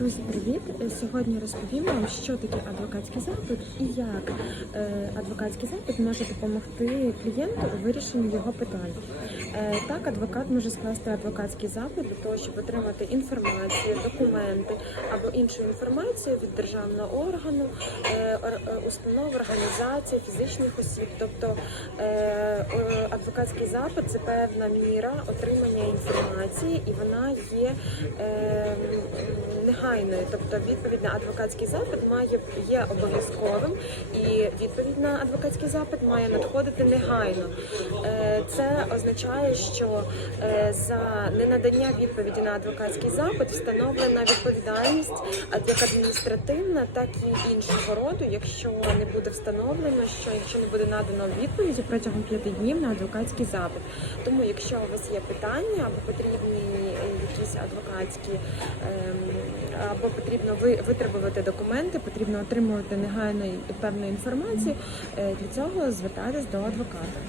Друзі, привіт! Е, Сьогодні розповім вам, що таке адвокатський запит і як е, адвокатський запит може допомогти клієнту у вирішенні його питань. Е, Так, адвокат може скласти адвокатський запит для того, щоб отримати інформацію, документи або іншу інформацію від державного органу, ор- установ, організацій, фізичних осіб. Тобто адвокатський запит це певна міра отримання інформації, і вона є е, м, негайною. Тобто відповідь на адвокатський запит має є обов'язковим, і відповідь на адвокатський запит має надходити негайно. Е, Це означає, що е, за ненадання відповіді на адвокатський запит встановлена відповідальність як адміністративна, так і іншого роду, якщо не буде встановлено, що якщо не буде надано відповіді протягом п'яти днів на адвокатський запит. Тому, якщо у вас є питання або потрібні якісь адвокатські ем, або потрібно ви витребувати документи, потрібно отримувати негайно певну інформацію. е, Для цього звертатись до адвоката.